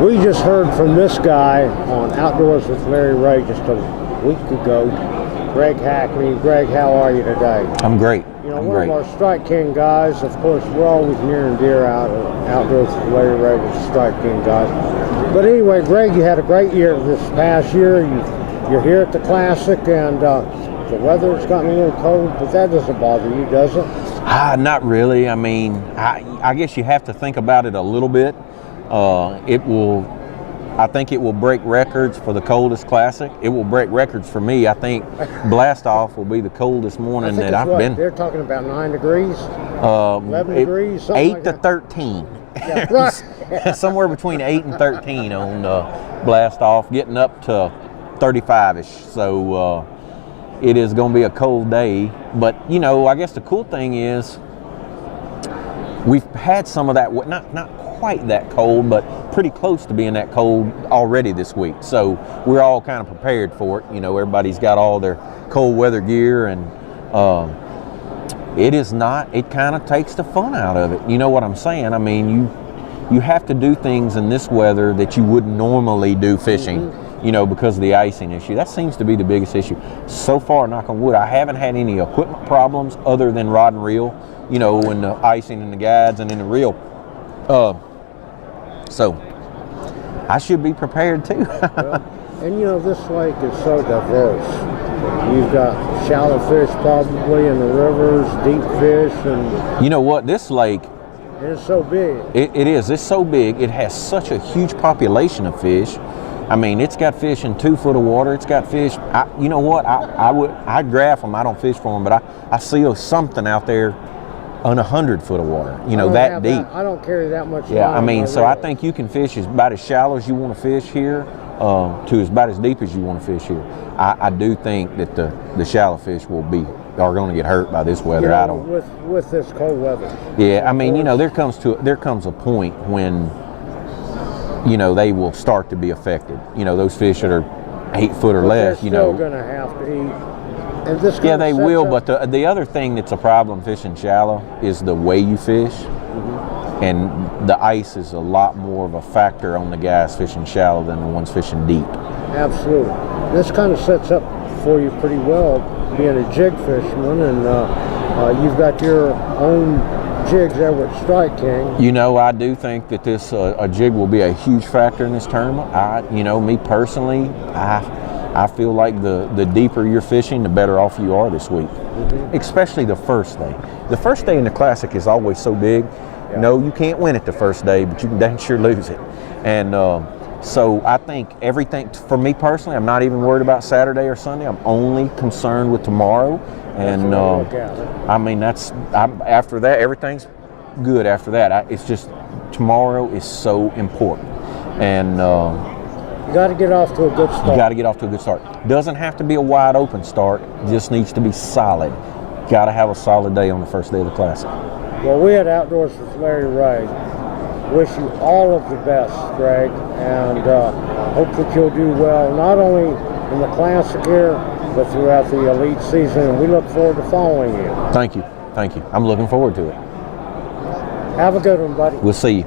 We just heard from this guy on Outdoors with Larry Ray just a week ago, Greg Hackney. Greg, how are you today? I'm great. You know, one of our Strike King guys, of course, we're always near and dear Outdoors with Larry Ray, the Strike King guys. But anyway, Greg, you had a great year this past year. You're here at the Classic, and the weather's gotten a little cold, but that doesn't bother you, does it? Not really. I mean, I guess you have to think about it a little bit. I think it will break records for the coldest Classic. It will break records for me. I think Blast Off will be the coldest morning that I've been. They're talking about 9 degrees, 11 degrees, something 8 like to that. 13. Yeah, right. Somewhere between 8 and 13 on Blast Off, getting up to 35-ish. So it is going to be a cold day. But, you know, I guess the cool thing is we've had some of that, not quite that cold, but pretty close to being that cold already this week. So we're all kind of prepared for it. You know, everybody's got all their cold weather gear, and it kind of takes the fun out of it. You know what I'm saying? I mean, you have to do things in this weather that you wouldn't normally do fishing, you know, because of the icing issue. That seems to be the biggest issue. So far, knock on wood, I haven't had any equipment problems other than rod and reel, you know, and the icing and the guides and in the reel. So I should be prepared too. Well, and you know, this lake is so diverse. You've got shallow fish probably in the rivers, deep fish, and you know what, this lake is so big. It is. It's so big. It has such a huge population of fish. I mean, it's got fish in 2 foot of water. It's got fish. You know what? I'd graph them. I don't fish for them, but I see something out there on 100 foot of water, you know, that deep. I don't carry that much. Yeah, I mean, so I think you can fish about as shallow as you want to fish here to about as deep as you want to fish here. I do think that the shallow fish are going to get hurt by this weather. You know, with this cold weather. Yeah, I mean, you know, there comes a point when, you know, they will start to be affected. You know, those fish that are 8 foot or less, you know. They're still going to have to eat. And this yeah, they will, but the other thing that's a problem fishing shallow is the way you fish. And the ice is a lot more of a factor on the guys fishing shallow than the ones fishing deep. Absolutely. This kind of sets up for you pretty well, being a jig fisherman, and you've got your own jigs there with Strike King. You know, I do think that this a jig will be a huge factor in this tournament. You know, me personally, I feel like the deeper you're fishing, the better off you are this week, especially the first day. The first day in the Classic is always so big. Yeah. No, you can't win it the first day, but you can damn sure lose it. And so I think everything, for me personally, I'm not even worried about Saturday or Sunday. I'm only concerned with tomorrow. And I mean, after that, everything's good after that. It's just tomorrow is so important. And you got to get off to a good start. You got to get off to a good start. Doesn't have to be a wide open start. Just needs to be solid. Got to have a solid day on the first day of the Classic. Well, we at Outdoors with Larry Ray wish you all of the best, Greg, and hope that you'll do well, not only in the Classic here, but throughout the Elite season, and we look forward to following you. Thank you. Thank you. I'm looking forward to it. Have a good one, buddy. We'll see you.